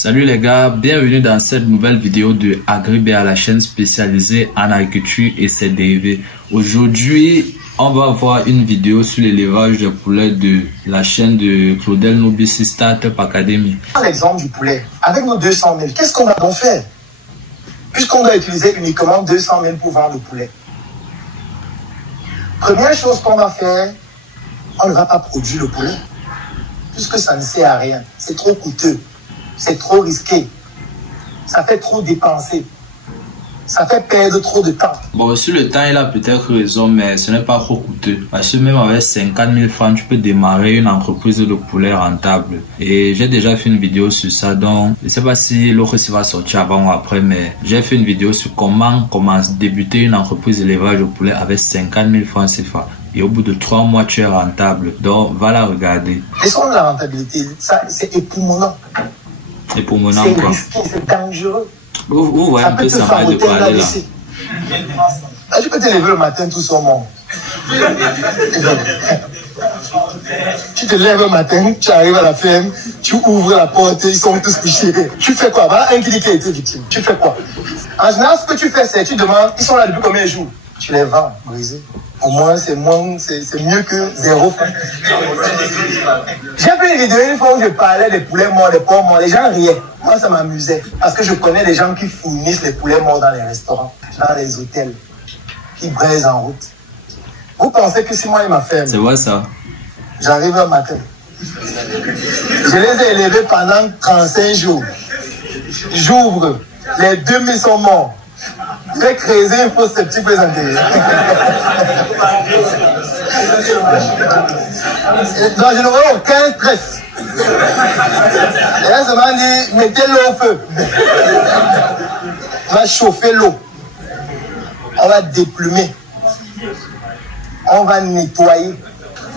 Salut les gars, bienvenue dans cette nouvelle vidéo de Agribéa, la chaîne spécialisée en agriculture et ses dérivés. Aujourd'hui, on va voir une vidéo sur l'élevage de poulets de la chaîne de Claudel Nobici Startup Academy. L'exemple du poulet, avec nos 200 000, qu'est-ce qu'on va donc faire? Puisqu'on doit utiliser uniquement 200 000 pour vendre le poulet. Première chose qu'on va faire, on ne va pas produire le poulet. Puisque ça ne sert à rien, c'est trop coûteux. C'est trop risqué. Ça fait trop dépenser. Ça fait perdre trop de temps. Bon, sur le temps, il a peut-être raison, mais ce n'est pas trop coûteux. Parce que même avec 50 000 francs, tu peux démarrer une entreprise de poulet rentable. Et j'ai déjà fait une vidéo sur ça, donc je ne sais pas si l'autre va sortir avant ou après, mais j'ai fait une vidéo sur comment débuter une entreprise d'élevage de poulet avec 50 000 francs CFA. Et au bout de 3 mois, tu es rentable. Donc, va la regarder. Laissons la rentabilité. Ça, c'est époumonant. Et pour mon c'est risqué, c'est dangereux. Vous voyez un peu ça va de parler là. Ah, tu peux te lever le matin tout son monde. Tu te lèves le matin, tu arrives à la ferme, tu ouvres la porte, ils sont tous couchés. Tu fais quoi? Voilà un qui dit qu'il a été victime. Tu fais quoi? En général, ce que tu fais, c'est tu demandes, ils sont là depuis combien de jours? Tu les vends, brisés. Au moins, c'est mieux que 0 francs. J'ai fait une vidéo une fois où je parlais des poulets morts, des porcs morts. Les gens riaient. Moi, ça m'amusait. Parce que je connais des gens qui fournissent les poulets morts dans les restaurants, dans les hôtels, qui braisent en route. Vous pensez que si moi et ma ferme, c'est vrai ça. J'arrive un matin. Je les ai élevés pendant 35 jours. J'ouvre. Les 2000 sont morts. Je vais creuser une fausse sceptique pour les enterrer. Donc je n'aurai aucun stress. Et là, ça m'a dit, mettez l'eau au feu. On va chauffer l'eau. On va déplumer. On va nettoyer.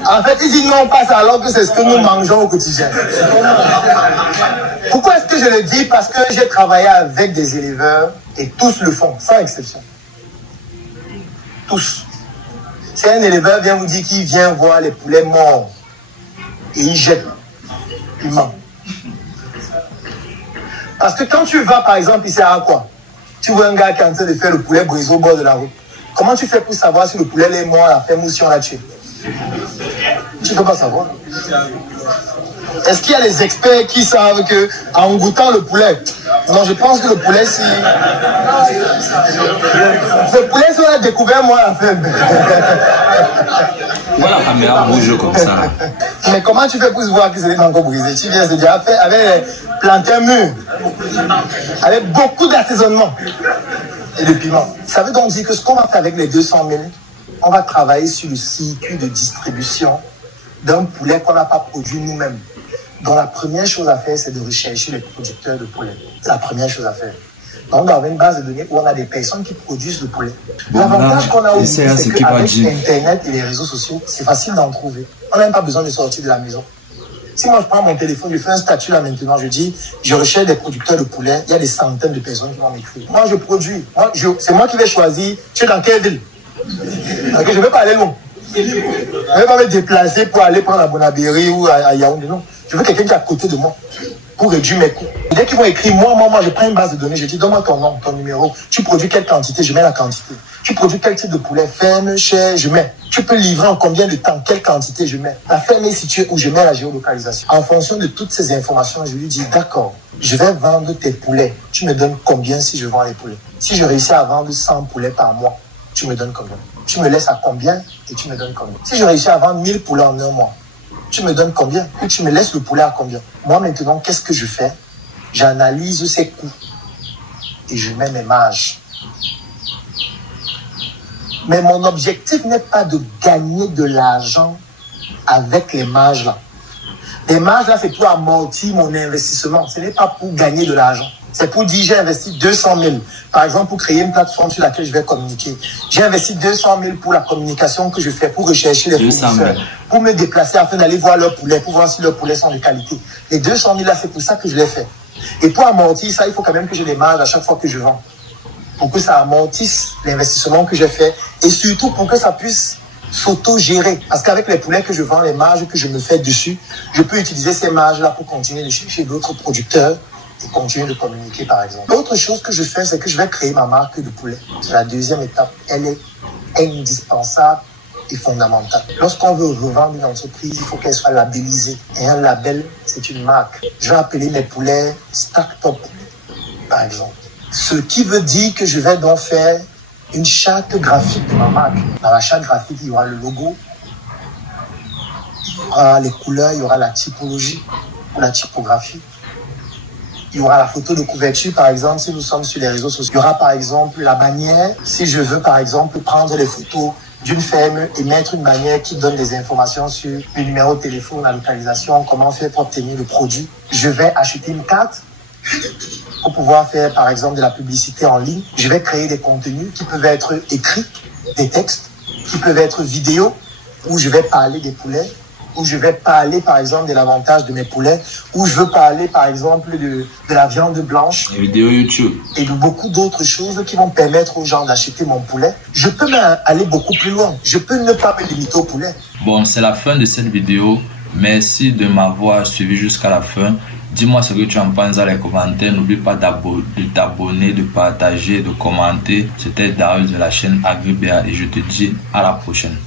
En fait, il dit non, on passe alors que c'est ce que nous mangeons au quotidien. Pourquoi est-ce que je le dis? Parce que j'ai travaillé avec des éleveurs et tous le font, sans exception. Tous. Si un éleveur vient vous dire qu'il vient voir les poulets morts et il jette, il ment. Parce que quand tu vas, par exemple, il sert à quoi? Tu vois un gars qui est en train de faire le poulet brisé au bord de la route. Comment tu fais pour savoir si le poulet est mort à la ferme ou si on l'a tué? Tu ne peux pas savoir. Est-ce qu'il y a des experts qui savent que en goûtant le poulet, non, je pense que le poulet, si... Le poulet, si on l'a découvert, moi, à la ferme. Voilà la caméra bouge comme ça. Mais comment tu fais pour voir que c'est encore brisé? Tu viens, c'est déjà fait avec planter un mur, avec beaucoup d'assaisonnement et de piment. Ça veut donc dire que ce qu'on va faire avec les 200 000, on va travailler sur le circuit de distribution d'un poulet qu'on n'a pas produit nous-mêmes. Donc la première chose à faire, c'est de rechercher les producteurs de poulet. C'est la première chose à faire. Donc on a une base de données où on a des personnes qui produisent le poulet. L'avantage qu'on a aussi, c'est qu'avec Internet et les réseaux sociaux, c'est facile d'en trouver. On n'a même pas besoin de sortir de la maison. Si moi je prends mon téléphone, je fais un statut là maintenant, je dis, je recherche des producteurs de poulet, il y a des centaines de personnes qui vont m'écrire. Moi je produis, c'est moi qui vais choisir, tu es dans quelle ville? Okay, je ne veux pas aller loin. Je ne vais pas me déplacer pour aller prendre à Bonabéry ou à Yaoundé, non. Je veux quelqu'un qui est à côté de moi pour réduire mes coûts. Dès qu'ils vont écrire, moi, je prends une base de données, je dis, donne-moi ton nom, ton numéro. Tu produis quelle quantité, je mets la quantité. Tu produis quel type de poulet, ferme, cher, je mets. Tu peux livrer en combien de temps, quelle quantité je mets. La ferme est située où je mets la géolocalisation. En fonction de toutes ces informations, je lui dis, d'accord, je vais vendre tes poulets. Tu me donnes combien si je vends les poulets? Si je réussis à vendre 100 poulets par mois, tu me donnes combien? Tu me laisses à combien et tu me donnes combien? Si je réussis à vendre 1000 poulets en un mois, tu me donnes combien? Et tu me laisses le poulet à combien? Moi maintenant, qu'est-ce que je fais? J'analyse ses coûts et je mets mes marges. Mais mon objectif n'est pas de gagner de l'argent avec les marges là. Les marges là, c'est pour amortir mon investissement. Ce n'est pas pour gagner de l'argent. C'est pour dire j'ai investi 200 000. Par exemple, pour créer une plateforme sur laquelle je vais communiquer. J'ai investi 200 000 pour la communication que je fais, pour rechercher les fournisseurs, pour me déplacer afin d'aller voir leurs poulets, pour voir si leurs poulets sont de qualité. Les 200 000 là, c'est pour ça que je les fais. Et pour amortir ça, il faut quand même que j'ai des marges à chaque fois que je vends. Pour que ça amortisse l'investissement que j'ai fait. Et surtout pour que ça puisse s'auto-gérer. Parce qu'avec les poulets que je vends, les marges que je me fais dessus, je peux utiliser ces marges-là pour continuer de chercher d'autres producteurs et continuer de communiquer, par exemple. L'autre chose que je fais, c'est que je vais créer ma marque de poulet. C'est la deuxième étape. Elle est indispensable et fondamentale. Lorsqu'on veut revendre une entreprise, il faut qu'elle soit labellisée. Et un label, c'est une marque. Je vais appeler mes poulets Stack Top, par exemple. Ce qui veut dire que je vais donc faire une charte graphique de ma marque. Dans la charte graphique, il y aura le logo, il y aura les couleurs, il y aura la typologie ou la typographie. Il y aura la photo de couverture, par exemple, si nous sommes sur les réseaux sociaux. Il y aura, par exemple, la bannière. Si je veux, par exemple, prendre les photos d'une ferme et mettre une bannière qui donne des informations sur le numéro de téléphone, la localisation, comment faire pour obtenir le produit. Je vais acheter une carte pour pouvoir faire, par exemple, de la publicité en ligne. Je vais créer des contenus qui peuvent être écrits, des textes, qui peuvent être vidéos, où je vais parler des poulets, où je vais parler, par exemple, de l'avantage de mes poulets, où je veux parler, par exemple, de la viande blanche. Les vidéos YouTube. Et de beaucoup d'autres choses qui vont permettre aux gens d'acheter mon poulet. Je peux même aller beaucoup plus loin. Je peux ne pas me limiter au poulet. Bon, c'est la fin de cette vidéo. Merci de m'avoir suivi jusqu'à la fin. Dis-moi ce que tu en penses dans les commentaires. N'oublie pas de t'abonner, de partager, de commenter. C'était Darius de la chaîne AgriBA et je te dis à la prochaine.